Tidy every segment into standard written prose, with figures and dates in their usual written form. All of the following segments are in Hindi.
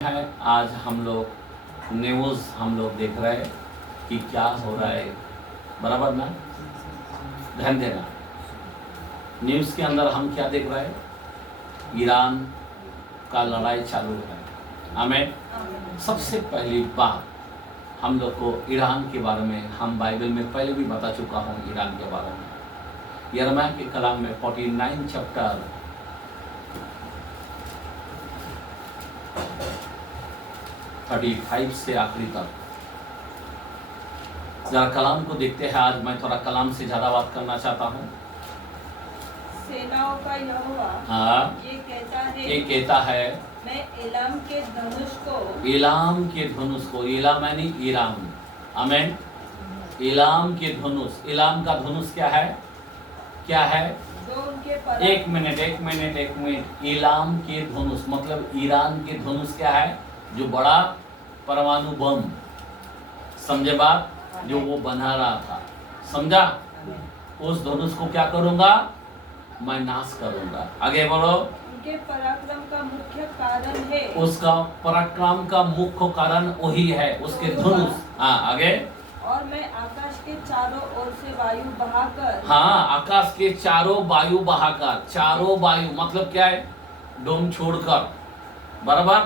है। आज हम लोग न्यूज़ देख रहे हैं कि क्या हो रहा है, बराबर ना? ध्यान देना। न्यूज़ के अंदर हम क्या देख रहे हैं? ईरान का लड़ाई चालू है। आमीन। सबसे पहली बात हम लोग को ईरान के बारे में, हम बाइबल में पहले भी बता चुका हूँ ईरान के बारे में। यिर्मयाह के कलाम में 49 चैप्टर 35 से आखिरी तक जरा कलाम को देखते हैं। आज मैं थोड़ा कलाम से ज्यादा बात करना चाहता हूँ। सेनाओं का यहोवा ये कहता है मैं एलाम के धनुष को एलाम यानी ईरान। आमीन। एलाम के धनुष, एलाम का धनुष क्या है? जो उनके एक मिनट। एलाम के धनुष मतलब ईरान के धनुष क्या है? जो बड़ा परमाणु बम, समझे बात? जो वो बना रहा था, समझा? उस धनुष को क्या करूंगा? मैं नाश करूंगा। आगे बढ़ो। उनके पराक्रम का मुख्य कारण है, उसका पराक्रम का मुख्य कारण वही है, उसके धनुष। हाँ, आगे। और मैं आकाश के चारों ओर से वायु बहाकर, आकाश के चारों वायु बहाकर, चारों वायु मतलब क्या है? डोम छोड़कर, बराबर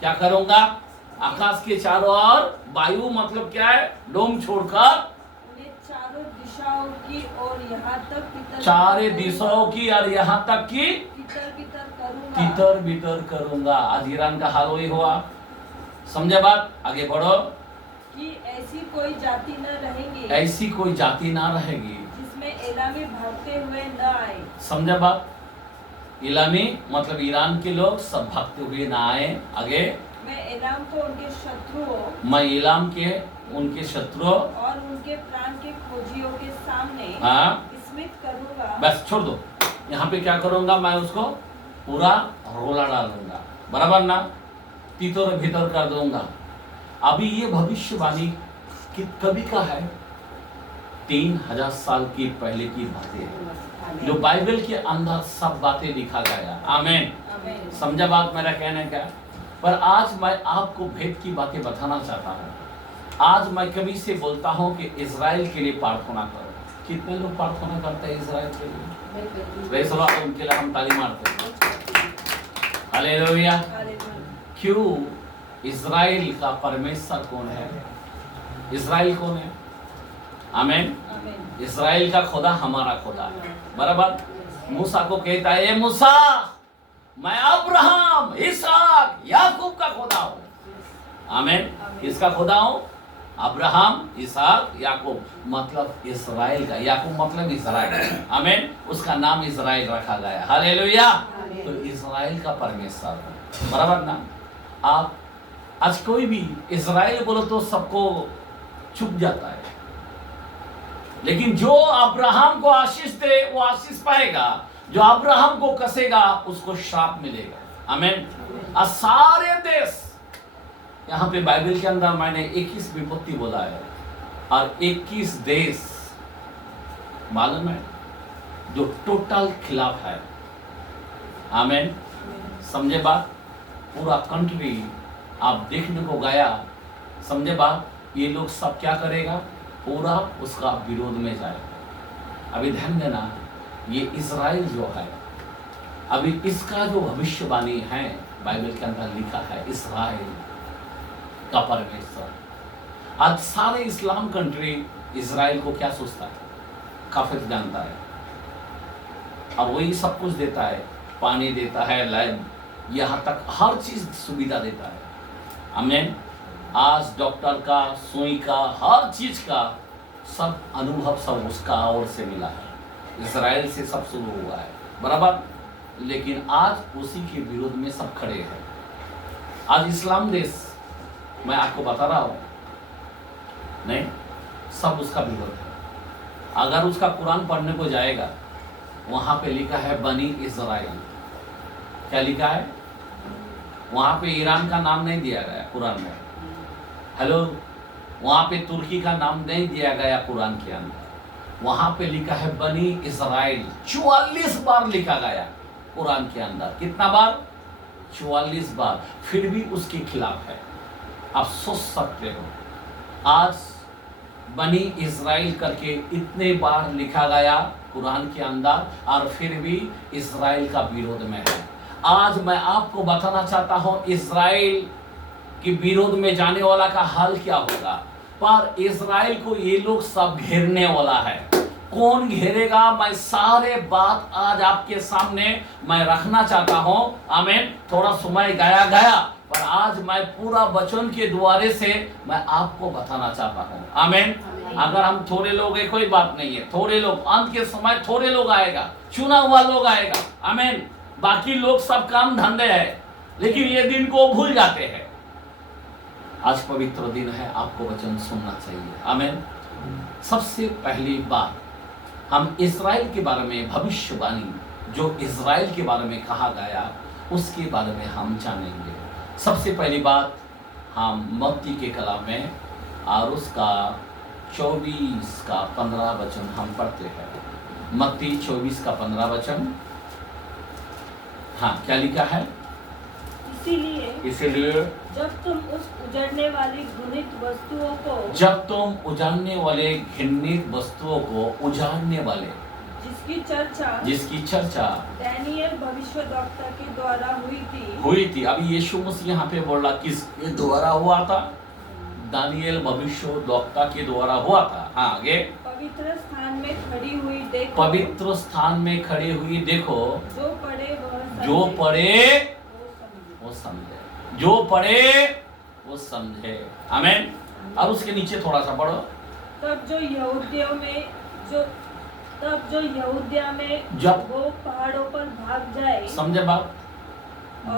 क्या करूंगा? आकाश के चारों ओर वायु मतलब क्या है? डोम छोड़कर उन्हें चारों दिशाओं की और यहाँ तक चारे दिशाओं की और यहाँ तक की तितर बितर करूंगा। आज ईरान का हाल वही हुआ, समझे बात? आगे बढ़ो। कि ऐसी कोई जाति न रहेगी जिसमें एलामी भागते हुए न आए। समझा बात? इलामी मतलब ईरान के लोग सब भागते हुए ना आए। आगे। मैं एलाम को उनके शत्रुओं, मैं इलाम के उनके शत्रुओं और उनके प्राण के खोजियों के सामने स्मित करूंगा। बस छोड़ दो। यहाँ पे क्या करूंगा? मैं उसको पूरा रोला डालूंगा, बराबर ना? तीतर भीतर कर दूंगा। अभी ये भविष्यवाणी कि कभी का है, 3000 साल की पहले की बातें हैं, जो बाइबल के अंदर सब बातें लिखा गया। आमीन। समझा बात मेरा कहने का? पर आज मैं आपको भेद की बातें बताना चाहता हूँ। आज मैं कभी से बोलता हूँ कि इजराइल के लिए प्रार्थना करो। कितने लोग प्रार्थना करते हैं इजराइल के लिए? वैसे उनके लिए हम ताली मारते हैं। हालेलुया। क्यों? इजराइल का परमेश्वर कौन है? इजराइल कौन है? आमीन। इजराइल का खुदा हमारा खुदा है, बराबर? मूसा को कहता है, मूसा मैं अब्राहम, इसहाक, याकूब का खुदा हूं। आमीन। किसका खुदा हूं? अब्राहम, इसहाक, याकूब मतलब इजराइल का। याकूब मतलब इजराइल। आमीन। उसका नाम इजराइल रखा गया। हालेलुया। तो इजराइल का परमेश्वर, बराबर ना? आप आज कोई भी इजराइल बोलो तो सबको चुप जाता है, लेकिन जो अब्राहम को आशीष दे वो आशीष पाएगा, जो अब्राहम को कसेगा उसको श्राप मिलेगा। आमीन। और सारे देश, यहाँ पे बाइबल के अंदर मैंने 21 विपत्ति बोला है और 21 देश मालूम है जो टोटल खिलाफ है। आमीन। समझे बात? पूरा कंट्री आप देखने को गया, समझे बात? ये लोग सब क्या करेगा? पूरा उसका विरोध में जाएगा। अभी ध्यान देना, ये इजराइल जो है, अभी इसका जो भविष्यवाणी है बाइबल के अंदर लिखा है, इजराइल का परमेश्वर। आज सारे इस्लाम कंट्री इजराइल को क्या सोचता है? काफिर जानता है। अब वही सब कुछ देता है, पानी देता है, लैब, यहाँ तक हर चीज सुविधा देता है। आमीन। आज डॉक्टर का, सुई का, हर चीज का सब अनुभव सब उसका ओर से मिला है। इजराइल से सब शुरू हुआ है, बराबर? लेकिन आज उसी के विरोध में सब खड़े हैं। आज इस्लाम देश, मैं आपको बता रहा हूं, नहीं, सब उसका विरोध है। अगर उसका कुरान पढ़ने को जाएगा, वहां पे लिखा है बनी इजराइल। क्या लिखा है? वहां पे ईरान का नाम नहीं दिया गया कुरान में। हेलो, वहां पे तुर्की का नाम नहीं दिया गया कुरान के अंदर। वहां पे लिखा है बनी इजराइल। 44 बार लिखा गया कुरान के अंदर। कितना बार? 44 बार, फिर भी उसके खिलाफ है। आप सोच सकते हो, आज बनी इज़राइल करके इतने बार लिखा गया कुरान के अंदर, और फिर भी इज़राइल का विरोध में है। आज मैं आपको बताना चाहता हूं इज़राइल के विरोध में जाने वाला का हाल क्या होगा। पर इज़राइल को ये लोग सब घेरने वाला है। कौन घेरेगा, मैं सारे बात आज आपके सामने मैं रखना चाहता हूं। आमीन। थोड़ा समय गया, पर आज मैं पूरा वचन के द्वारे से मैं आपको बताना चाहता हूं। आमीन। अगर हम थोड़े लोग हैं कोई बात नहीं है, थोड़े लोग, अंत के समय थोड़े लोग आएगा, चुना हुआ लोग आएगा। आमीन। बाकी लोग सब काम धंधे है, लेकिन ये दिन को भूल जाते हैं। आज पवित्र दिन है, आपको वचन सुनना चाहिए। आमीन। सबसे पहली बात, हम इज़राइल के बारे में भविष्यवाणी जो इज़राइल के बारे में कहा गया उसके बारे में हम जानेंगे। सबसे पहली बात, हम मत्ती के कलाम में और उसका 24 का 15 वचन हम पढ़ते हैं। मत्ती 24 का 15 वचन। हाँ, क्या लिखा है? इसीलिए जब तुम उस उजड़ने वाली घृणित वस्तुओं को, जब तुम उजाड़ने वाले घृणित वस्तुओं को, उजाड़ने वाले जिसकी चर्चा दानियेल भविष्यद्वक्ता के द्वारा हुई थी। अभी यीशु मसीह यहाँ पे बोल रहा किसके द्वारा हुआ था? दानियेल भविष्यद्वक्ता के द्वारा हुआ था। हाँ, आगे। पवित्र स्थान में खड़ी हुई देखो, पवित्र स्थान में खड़ी हुई देखो, जो पढ़े वो समझे, जो पढ़े वो समझे। आमीन। अब उसके नीचे थोड़ा सा पढ़ो। तब जो यहूदिया में जब वो पहाड़ों पर भाग जाए, समझे बाप?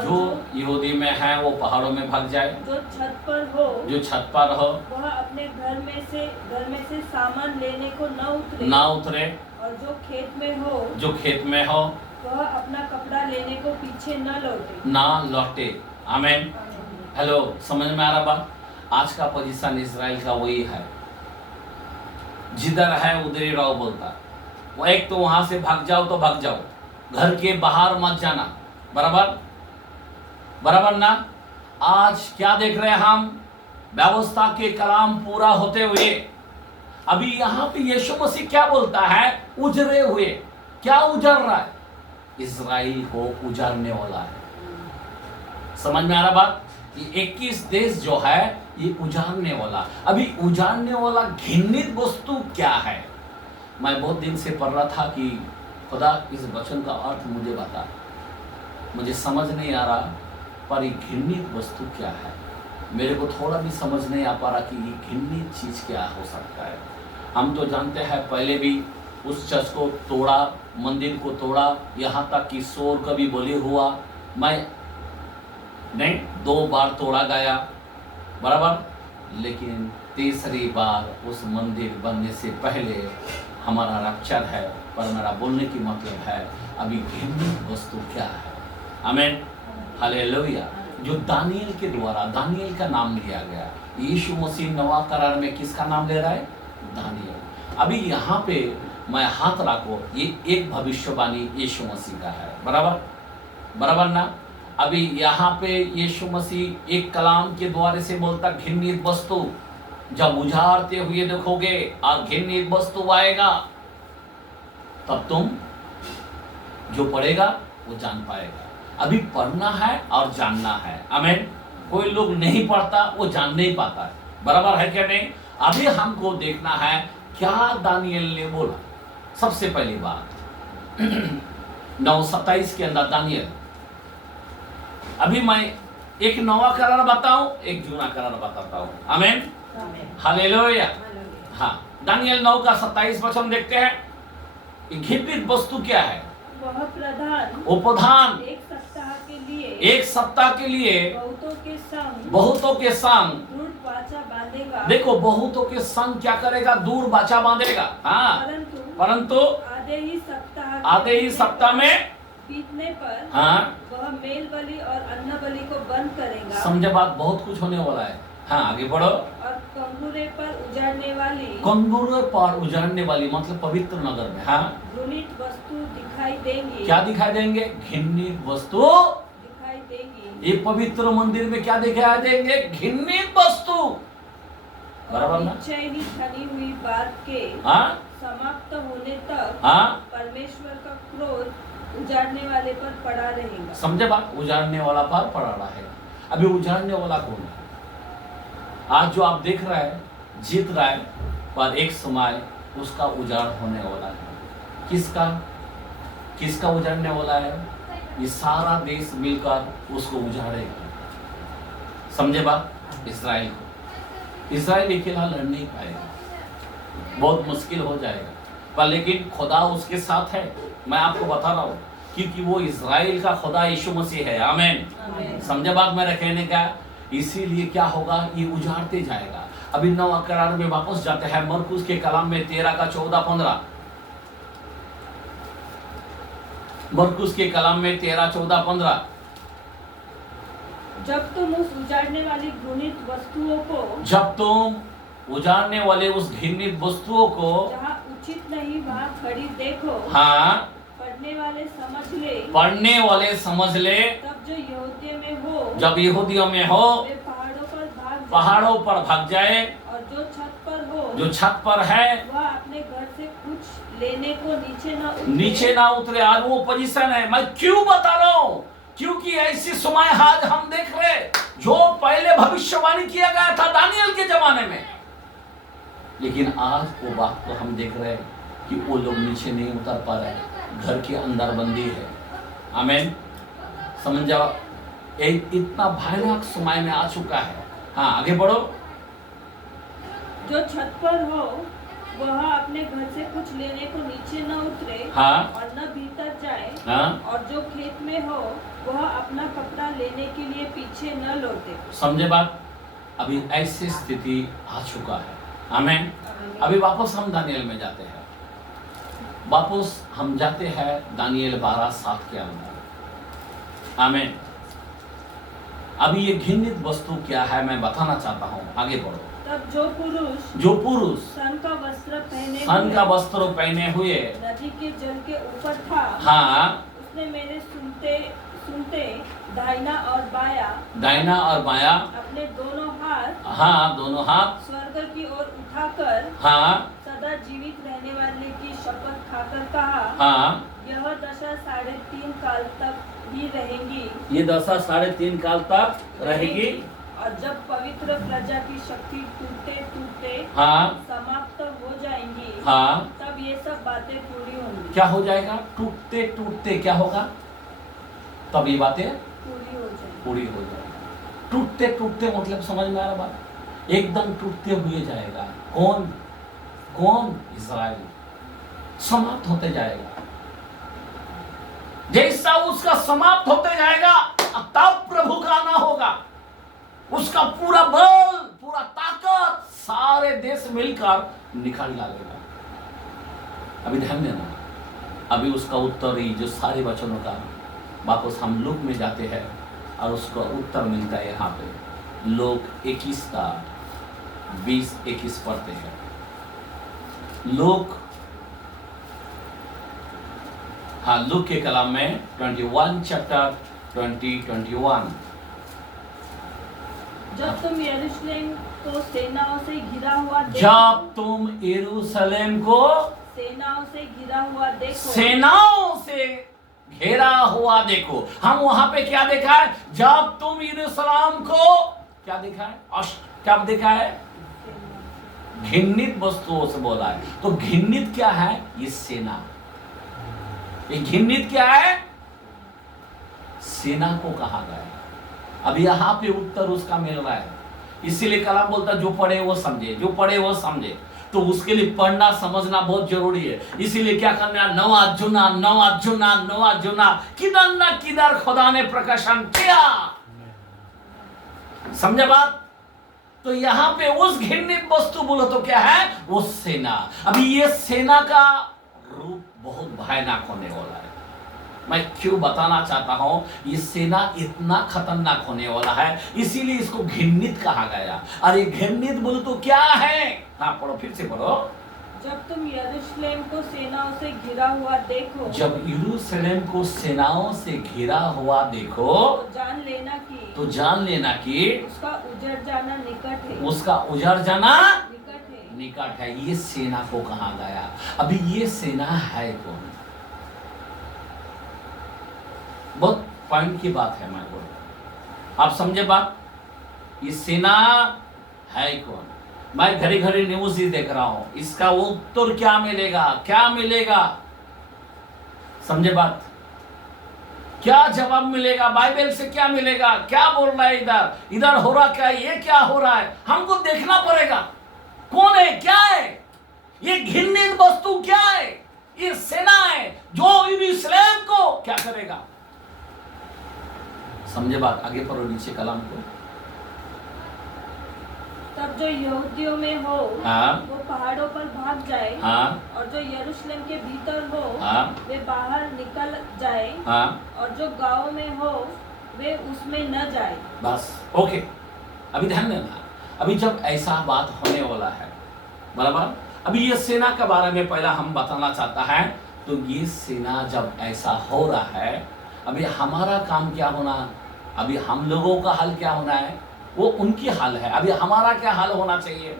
जो यहूदी में है वो पहाड़ों में भाग जाए, जो छत पर हो वह अपने घर में से सामान लेने को न उतरे, और जो खेत में हो वह अपना कपड़ा लेने को पीछे न लौटे। आमीन। हेलो, समझ में आ रहा बात? आज का पोजीशन इज़राइल का वही है, जिधर है उधर ही रहो बोलता। वो एक तो वहां से भाग जाओ तो भाग जाओ, घर के बाहर मत जाना। बराबर ना? आज क्या देख रहे हैं हम? व्यवस्था के कलाम पूरा होते हुए अभी यहाँ पे यीशु मसीह क्या बोलता है? उजरे हुए। क्या उजड़ रहा है? इज़राइल को उजाड़ने वाला है। समझ में आ रहा बात? ये 21 देश जो है ये उजाड़ने वाला। अभी उजाड़ने वाला घृणित वस्तु क्या है? मैं बहुत दिन से पढ़ रहा था कि खुदा इस वचन का अर्थ मुझे बता, मुझे समझ नहीं आ रहा, पर ये घृणित वस्तु क्या है? मेरे को थोड़ा भी समझ नहीं आ पा रहा कि ये घृणित चीज क्या हो सकता है। हम तो जानते हैं पहले भी उस चर्च को तोड़ा, मंदिर को तोड़ा, यहाँ तक कि शोर कभी बोले हुआ, मैं नहीं 2 बार तोड़ा गया, बराबर। लेकिन तीसरी बार उस मंदिर बनने से पहले हमारा रप्चर है। पर मेरा बोलने की मतलब है अभी घृणित वस्तु क्या है? आमीन। हालेलुया। जो दानियेल के द्वारा, दानियेल का नाम लिया गया। यीशु मसीह नवा करार में किसका नाम ले रहा है? दानियेल। अभी यहाँ पे मैं हाथ रखो, ये एक भविष्यवाणी यीशु मसीह का है, बराबर ना? अभी यहाँ पे यीशु मसीह एक कलाम के द्वारे से बोलता घृणित वस्तु जब उजाड़ते हुए देखोगे और घृणित वस्तु आएगा, तब तुम जो पढ़ेगा वो जान पाएगा। अभी पढ़ना है और जानना है। आमीन। कोई लोग नहीं पढ़ता, वो जान नहीं पाता है, बराबर है क्या नहीं? अभी हमको देखना है क्या दानियेल ने बोला। सबसे पहली बात 9:27 के अंदर दानियेल, अभी मैं एक नवा करार बताऊं, एक जूना करार बताता हूं। आमीन। हालेलुया। हाँ, दानियेल 9 का 27 वचन देखते हैं। घृणित वस्तु क्या है? वो प्रधान एक सप्ताह के लिए बहुतों के संग दूर वाचा बांधेगा। देखो, बहुतों के संग क्या करेगा? दूर वाचा बांधेगा। हाँ, परंतु आधे ही सप्ताह में बीतने पर हाँ वह मेल बलि और अन्न बलि को बंद करेगा। समझे बात? बहुत कुछ होने वाला है। हाँ, आगे बढ़ो। और कंगूरे पर उजाड़ने वाली मतलब पवित्र नगर में हाँ घृणित वस्तु दिखाई देंगी। क्या दिखाई देंगे? घृणित वस्तु दिखाई देंगी। ये पवित्र मंदिर में क्या दिखाया देंगे? घृणित वस्तु। बराबर ना? निश्चय ही ठनी हुई बात के हाँ समाप्त होने तक हाँ, परमेश्वर का क्रोध उजाड़ने वाले पर पड़ा रहेगा। समझे बात? उजाड़ने वाला पर पड़ा रहेगा। अभी उजाड़ने वाला कौन है? आज जो आप देख रहे हैं जीत रहा है, पर एक समय उसका उजाड़ होने वाला है। किसका? किसका उजाड़ने वाला है? ये सारा देश मिलकर उसको उजाड़ेगा। समझे बात? इसराइल को। इसराइल अकेला लड़ नहीं पाएगा, बहुत मुश्किल हो जाएगा, पर लेकिन खुदा उसके साथ है। मैं आपको बता रहा हूँ क्योंकि वो इसराइल का खुदा यीशु मसीह है। आमीन। समझे बात मेरा कहने का? इसीलिए क्या होगा? ये उजाड़ते जाएगा। अभी नवा करार में वापस जाते हैं, मरकुस के कलाम में 13 का 14-15। मरकुस के कलाम में 13, 14-15। जब तुम उस उजाड़ने वाली घृणित वस्तुओं को, जब तुम उजाड़ने वाले उस घृणित वस्तुओं को जहाँ उचित नहीं वहाँ खड़ी देखो, हाँ पढ़ने वाले समझ ले, पढ़ने वाले समझ ले, तब जो यहूदिया में हो, जब यहूदियों में हो वे पहाड़ों पर भाग जाए, पहाड़ों पर भाग जाए, और जो छत पर हो, जो छत पर है वह अपने घर से कुछ लेने को नीचे ना उतरे। आज वो पोजीशन है। मैं क्यों बता रहा हूँ? क्योंकि ऐसी समय आज हम देख रहे जो पहले भविष्यवाणी किया गया था दानियल के जमाने में, लेकिन आज वो बात को हम देख रहे हैं कि वो लोग नीचे नहीं उतर पा रहे, घर के अंदर बंदी है। आमीन। समझ जाओ, एक इतना भयानक समय में आ चुका है। हाँ आगे बढ़ो। जो छत पर हो वह अपने घर से कुछ लेने को नीचे न उतरे, हाँ और न भीतर जाए, हाँ, और जो खेत में हो वह अपना कपड़ा लेने के लिए पीछे न लौटे। समझे बात? अभी ऐसी स्थिति आ चुका है। आमीन। अभी वापस हम दानियल में जाते हैं। वापस हम जाते हैं दानियल 12:7 के अंदर। आमीन। अभी ये घृणित वस्तु क्या है मैं बताना चाहता हूँ। आगे बढ़ो। तब जो पुरुष सन का वस्त्र पहने हुए नदी के जल के ऊपर था, हाँ, उसने मेरे सुनते दाहिना और बाया अपने दोनों हाथ स्वर्ग की ओर उठाकर, हाँ, सदा जीवित रहने वाले की शपथ खाकर कहा, हाँ, यह दशा 3.5 काल तक ही रहेंगी। ये दशा 3.5 काल तक रहेगी। और जब पवित्र प्रजा की शक्ति टूटते हाँ, समाप्त हो जाएंगी, हाँ, तब ये सब बातें पूरी होंगी। क्या हो जाएगा? टूटते क्या होगा? तब ये बातें पूरी हो जाएगी। टूटते मतलब समझ में आ रहा बात? एकदम टूटते हुए जाएगा। कौन? इस्राएल समाप्त होते जाएगा। जैसा उसका समाप्त होते जाएगा तब प्रभु का आना होगा। उसका पूरा बल, पूरा ताकत सारे देश मिलकर निकाल डालेगा। अभी ध्यान देना, अभी उसका उत्तर ही जो सारे वचनों का वापस हम लोग में जाते हैं और उसका उत्तर मिलता है यहाँ पे। लोक 21 का 20-21 पढ़ते हैं। लोक के कलाम में 21 चैप्टर 20-21। जब तुम यरूशलेम को सेनाओं से घिरा हुआ देखो, जब तुम यरूशलेम को सेनाओं से घिरा हुआ देखो, सेनाओं से घेरा हुआ देखो। हम वहां पे क्या देखा है? जब तुम यरूशलेम को क्या देखा है? क्या देखा है? घृणित वस्तुओं से बोला है। तो घृणित क्या है? ये सेना। ये घृणित क्या है? सेना को कहा गया है। अब यहाँ पे उत्तर उसका मिल रहा है। इसीलिए कलाम बोलता जो पढ़े वो समझे, जो पढ़े वो समझे। तो उसके लिए पढ़ना समझना बहुत जरूरी है। इसीलिए क्या करना? नवा जुना किधर ना किधर खुदा ने प्रकाशन किया। समझे बात? तो यहाँ पे उस घृणित वस्तु बोलो तो क्या है? वो सेना। अभी ये सेना का रूप बहुत भयानक होने वाला है। मैं क्यों बताना चाहता हूं? ये सेना इतना खतरनाक होने वाला है, इसीलिए इसको घृणित कहा गया। अरे घृणित बोलो तो क्या है? हाँ पढ़ो, फिर से पढ़ो। जब तुम यरूशलेम को सेनाओं से घिरा हुआ देखो, जब यरूशलेम को सेनाओं से घिरा हुआ देखो, तो जान लेना कि उसका उजड़ जाना निकट है। उसका उजड़ जाना निकट है। निकट है। ये सेना को कहा गया। अभी ये सेना है कौन? बहुत पॉइंट की बात है। मैं बोल, आप समझे बात? ये सेना है कौन? मैं घड़ी घड़ी न्यूज ही देख रहा हूं। इसका उत्तर क्या मिलेगा? क्या मिलेगा? समझे बात? क्या जवाब मिलेगा? बाइबल से क्या मिलेगा? क्या बोल रहा है? इधर इधर हो रहा क्या? ये क्या हो रहा है? हमको देखना पड़ेगा। कौन है? क्या है ये? घिननीय वस्तु क्या है? ये सेना है जो यरूशलेम को क्या करेगा? समझे बात? आगे पढ़ो नीचे कलाम को। तब जो यहूदियों में हो, हाँ, वो पहाड़ों पर भाग जाए, हाँ, और जो यरूशलेम के भीतर हो, हाँ, वे बाहर निकल जाए, हाँ, और जो गांव में हो वे उसमें न जाए। बस ओके। अभी ध्यान देना। अभी जब ऐसा बात होने वाला है, बराबर, अभी ये सेना के बारे में पहला हम बताना चाहता है। तो ये सेना जब ऐसा हो रहा है, अभी हमारा काम क्या होना? अभी हम लोगों का हाल क्या होना है? वो उनकी हाल है। अभी हमारा क्या हाल होना चाहिए?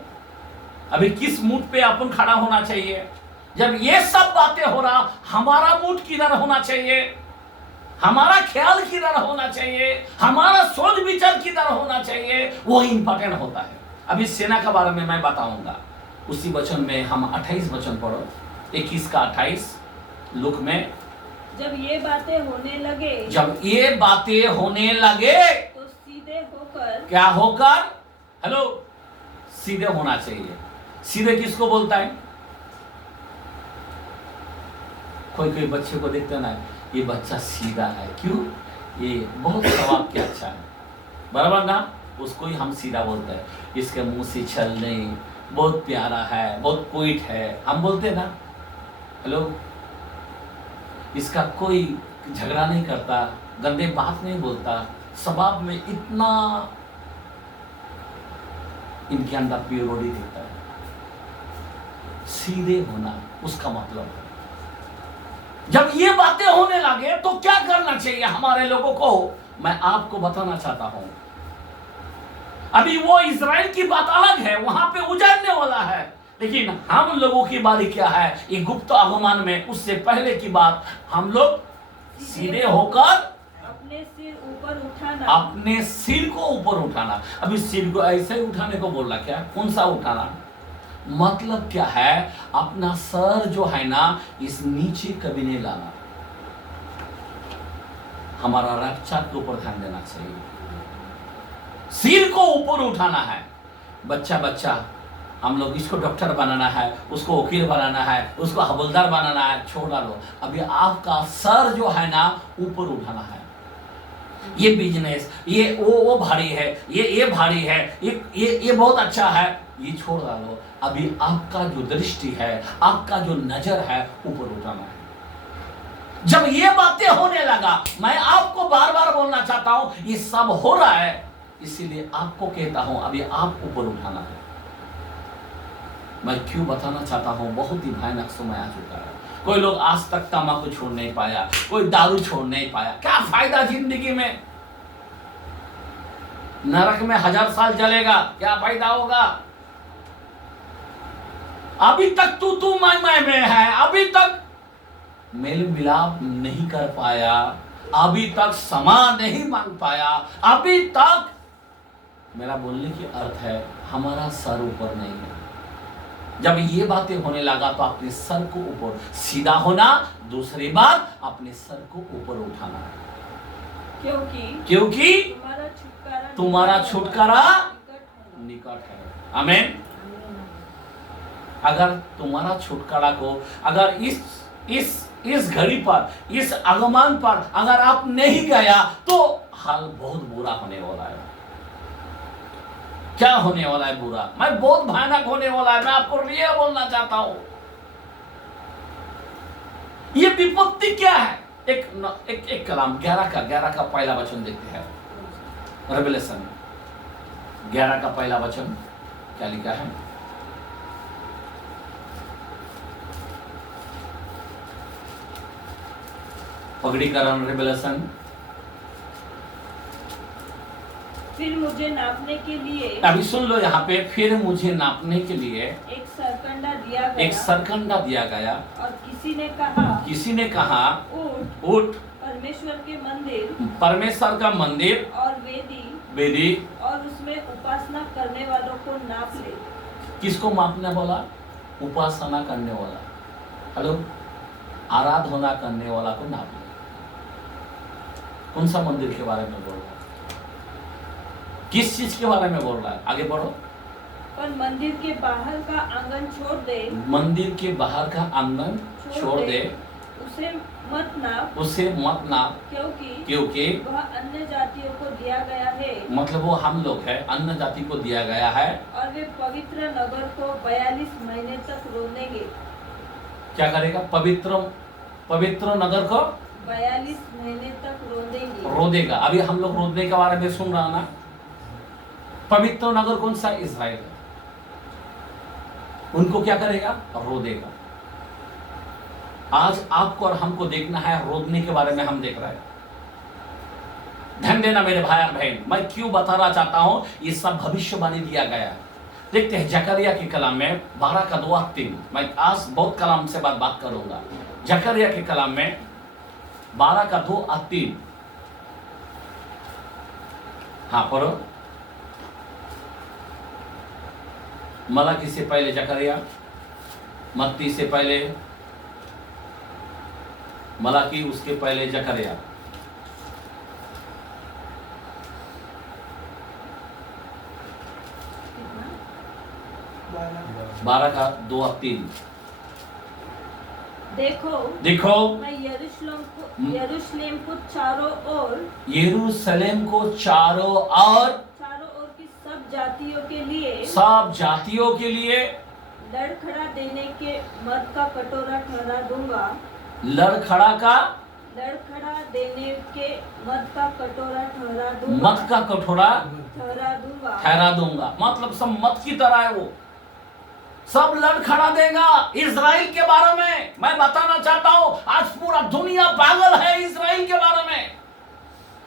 अभी किस मूड पे अपन खड़ा होना चाहिए? जब ये सब बातें हो रहा, हमारा मूड किधर होना चाहिए? हमारा ख्याल किधर होना चाहिए? हमारा सोच विचार किधर होना चाहिए? वो इंपॉर्टेंट होता है। अभी सेना के बारे में मैं बताऊंगा। उसी वचन में हम 28 वचन पढ़ो, 21 का 28 लूक में। जब ये बातें होने लगे, जब ये बातें होने लगे, तो सीधे होकर, क्या होकर? हेलो, सीधे होना चाहिए। सीधे किसको बोलता है? कोई कोई बच्चे को देखते ना, ये बच्चा सीधा है। क्यों? ये बहुत स्वभाव क्या अच्छा है, बराबर ना? उसको ही हम सीधा बोलते हैं। इसके मुंह से छल नहीं, बहुत प्यारा है, बहुत क्विट है, हम बोलते हैं ना। हेलो, इसका कोई झगड़ा नहीं करता, गंदे बात नहीं बोलता, स्वभाव में इतना इनके अंदर प्योरिटी दिखता है। सीधे होना उसका मतलब है। जब ये बातें होने लगे तो क्या करना चाहिए हमारे लोगों को? मैं आपको बताना चाहता हूं। अभी वो इजराइल की बात अलग है, वहां पे उजाड़ने वाला है। लेकिन हम लोगों की बारी क्या है? ये गुप्त आगमन में उससे पहले की बात, हम लोग सीधे होकर अपने सिर ऊपर उठाना। अपने सिर को ऊपर उठाना। अभी सिर को ऐसे ही उठाने को बोल रहा, क्या? कौन सा उठाना? मतलब क्या है? अपना सर जो है ना, इस नीचे कभी नहीं लाना। हमारा रक्षा के ऊपर ध्यान देना चाहिए। सिर को ऊपर उठाना है। बच्चा बच्चा, हम लोग इसको डॉक्टर बनाना है, उसको वकील बनाना है, उसको हवलदार बनाना है, छोड़ डालो। अभी आपका सर जो है ना, ऊपर उठाना है। ये बिजनेस, ये वो भारी है, ये भारी है, ये बहुत अच्छा है, ये छोड़ डालो। अभी आपका जो दृष्टि है, आपका जो नजर है, ऊपर उठाना है। जब ये बातें होने लगा, मैं आपको बार बार बोलना चाहता हूं, ये सब हो रहा है, इसीलिए आपको कहता हूं, अभी आप ऊपर उठाना है। मैं क्यों बताना चाहता हूं? बहुत ही भयानक समय आ चुका है। कोई लोग आज तक तंबाकू छोड़ नहीं पाया, कोई दारू छोड़ नहीं पाया। क्या फायदा जिंदगी में? नरक में 1000 साल जलेगा, क्या फायदा होगा? अभी तक तू मैं में है, अभी तक मेल मिलाप नहीं कर पाया, अभी तक क्षमा नहीं मांग पाया, अभी तक। मेरा बोलने की अर्थ है, हमारा सर ऊपर नहीं है। जब ये बातें होने लगा तो अपने सर को ऊपर सीधा होना। दूसरी बात, अपने सर को ऊपर उठाना, क्योंकि तुम्हारा छुटकारा निकट है। आमीन। अगर तुम्हारा छुटकारा को, अगर इस घड़ी पर, इस आगमन पर अगर आप नहीं गया, तो हाल बहुत बुरा होने वाला है। क्या होने वाला है? बुरा, मैं बहुत भयानक होने वाला है। मैं आपको ये बोलना चाहता हूं, ये विपत्ति क्या है? एक कलाम 11 का पहला वचन देखते हैं। रेवलेशन 11 का पहला वचन क्या लिखा है? पगड़ी का रेवलेशन। फिर मुझे नापने के लिए अभी सुन लो यहाँ पे, फिर मुझे नापने के लिए एक सरकंडा दिया गया। एक सरकंडा दिया गया। और किसी ने कहा उठ उठ परमेश्वर का मंदिर और वेदी और उसमें उपासना करने वालों को नाप ले। किसको मापने बोला? उपासना करने वाला, हेलो, आराधना करने वाला को नाप ले। कौन सा मंदिर के बारे में बोल रहा है? किस चीज के बारे में बोल रहा है? आगे बढ़ो। पर मंदिर के बाहर का आंगन छोड़ दे। मंदिर के बाहर का आंगन छोड़ दे। उसे मत नाप क्योंकि वह अन्य जातियों को दिया गया है। मतलब वो हम लोग है, अन्य जाति को दिया गया है। और वे पवित्र नगर को 42 महीने तक रोनेंगे। क्या करेगा? पवित्र नगर को 42 महीने तक रो देगा। अभी हम लोग रोने के बारे में सुन रहा ना। पवित्र नगर कौन सा? इस्राएल। उनको क्या करेगा? रो देगा। आज आपको और हमको देखना है, रोने के बारे में हम देख रहे हैं। ध्यान देना मेरे भाई और बहन, मैं क्यों बताना चाहता हूं, ये सब भविष्यवाणी दिया गया है। देखते हैं जकरिया के कलाम में 12 का 2-3। मैं आज बहुत कलाम से बात करूंगा। जकरिया के कलाम में 12 का 2-3। हाँ पढ़ो। मलाकी से पहले जकरिया, मत्ती से पहले मलाकी, उसके पहले जकरिया। बारह का 2-3। देखो मैं यरूशलेम को चारों ओर की सब जातियों के लिए लड़खड़ा देने के मद का कटोरा ठहरा दूंगा। लड़खड़ा देने के मद का कटोरा ठहरा दूंगा। मतलब सब मत की तरह है, वो सब लड़खड़ा देगा इजराइल के बारे में। मैं बताना चाहता हूं, आज पूरा दुनिया पागल है इजराइल के बारे में।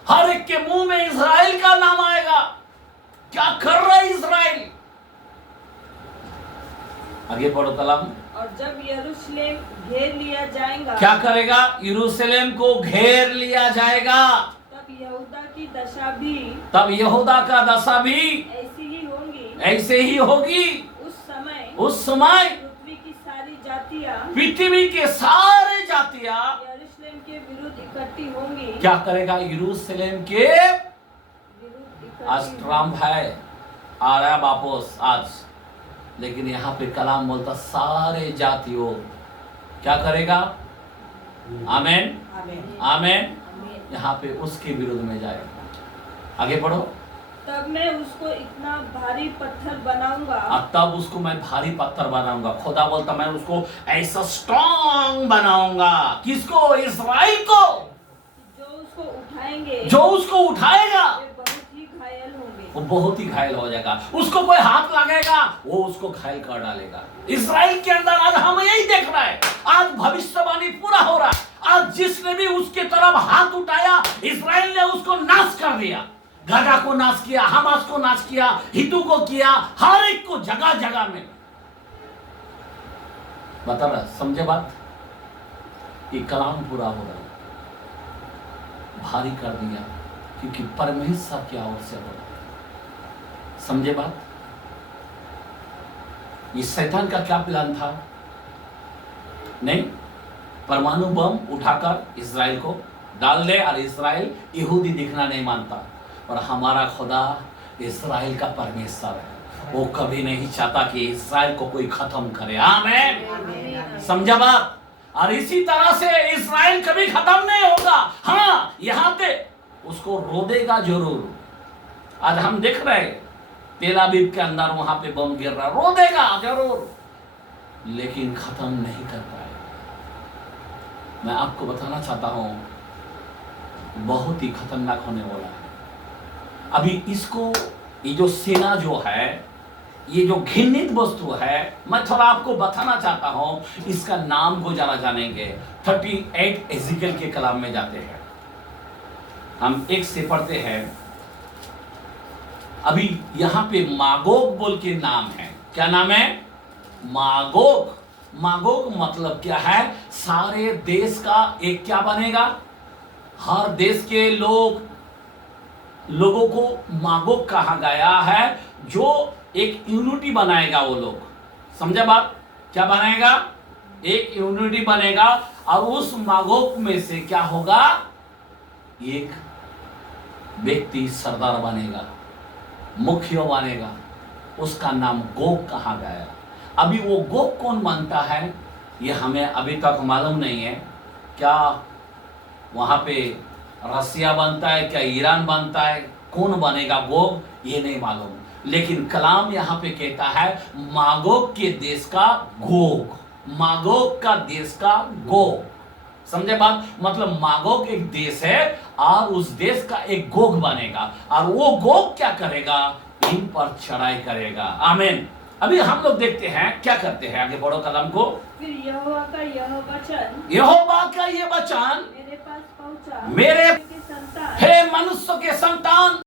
हर एक के मुंह में इजराइल का नाम आएगा। क्या कर रहा है इजराइल? आगे पढ़ो कलाम। और जब यरूशलेम घेर लिया जाएगा, क्या करेगा? यरूशलेम को घेर लिया जाएगा। तब यहूदा की दशा भी, तब यहूदा का दशा भी ऐसी ही होगी। उस समय पृथ्वी की सारी जातियां यरूशलेम के विरुद्ध इकट्ठी होंगी। क्या करेगा? यरूशलेम के आज ट्रम्प है, आ रहा है वापस आज, लेकिन यहाँ पे कलाम बोलता सारे जातियों क्या करेगा? आमेन आमेन। यहाँ पे उसके विरुद्ध में जाएगा। आगे पढ़ो। तब मैं उसको इतना भारी पत्थर बनाऊंगा। तब उसको मैं भारी पत्थर बनाऊंगा। खुदा बोलता मैं उसको ऐसा स्ट्रॉन्ग बनाऊंगा। किसको? इस्राएल को। जो उसको उठाएगा वो बहुत ही घायल हो जाएगा। उसको कोई हाथ लगेगा वो उसको घायल कर डालेगा। इस्राएल के अंदर आज हम यही देख रहे हैं। आज भविष्यवाणी पूरा हो रहा है। आज जिसने भी उसके तरफ हाथ उठाया, इस्राएल ने उसको नाश कर दिया। गाजा को नाश किया, हमास को नाश किया, हिंदू को किया, हर एक को जगह जगह में। बता रहा, समझे बात? ये कलाम पूरा हो रहा है। भारी कर दिया क्योंकि परमेश्वर की ओर से हो रहा है। समझे बात? ये शैतान का क्या प्लान था? नहीं, परमाणु बम उठाकर इस्राएल को डाल दे और इस्राएल यहूदी दिखना नहीं मानता। और हमारा खुदा इस्राएल का परमेश्वर है। वो कभी नहीं चाहता कि इस्राएल को कोई खत्म करे। आमीन। समझा बात? और इसी तरह से इस्राएल कभी खत्म नहीं होगा। हाँ, यहाँ पे उसको रो देगा जरूर। आज हम देख रहे हैं तेल अवीव के अंदर वहां पे बम गिर रहा, रो देगा जरूर, लेकिन खत्म नहीं कर पाएगा। मैं आपको बताना चाहता हूं बहुत ही खतरनाक होने वाला है। अभी इसको, ये जो सेना जो है ये जो घृणित वस्तु है, मैं थोड़ा आपको बताना चाहता हूं, इसका नाम को जरा जानेंगे। 38 एजिकल के कलाम में जाते हैं, हम एक से पढ़ते हैं। अभी यहां पे मागोग बोल के नाम है। क्या नाम है? मागोग। मागोग मतलब क्या है? सारे देश का एक क्या बनेगा? हर देश के लोगों को मागोग कहा गया है, जो एक यूनिटी बनाएगा। वो लोग, समझे बात? क्या बनाएगा? एक यूनिटी बनेगा, और उस मागोग में से क्या होगा? एक व्यक्ति सरदार बनेगा, मुखिया बनेगा, उसका नाम गोग कहा गया। अभी वो गोग कौन बनता है, ये हमें अभी तक मालूम नहीं है। क्या वहां पे रसिया बनता है, क्या ईरान बनता है, कौन बनेगा गोग, ये नहीं मालूम। लेकिन कलाम यहाँ पे कहता है मागोग के देश का गोग, मागोग का देश का गोग। समझे बात? मतलब मागोग एक देश है, और उस देश का एक गोग बनेगा, और वो गोग क्या करेगा? इन पर चढ़ाई करेगा। आमीन। अभी हम लोग देखते हैं क्या करते हैं, आगे बढ़ो कलम को। फिर यहोवा का यह वचन ये वचन मेरे पास पहुंचा, मेरे के संतान, हे मनुष्य के संतान,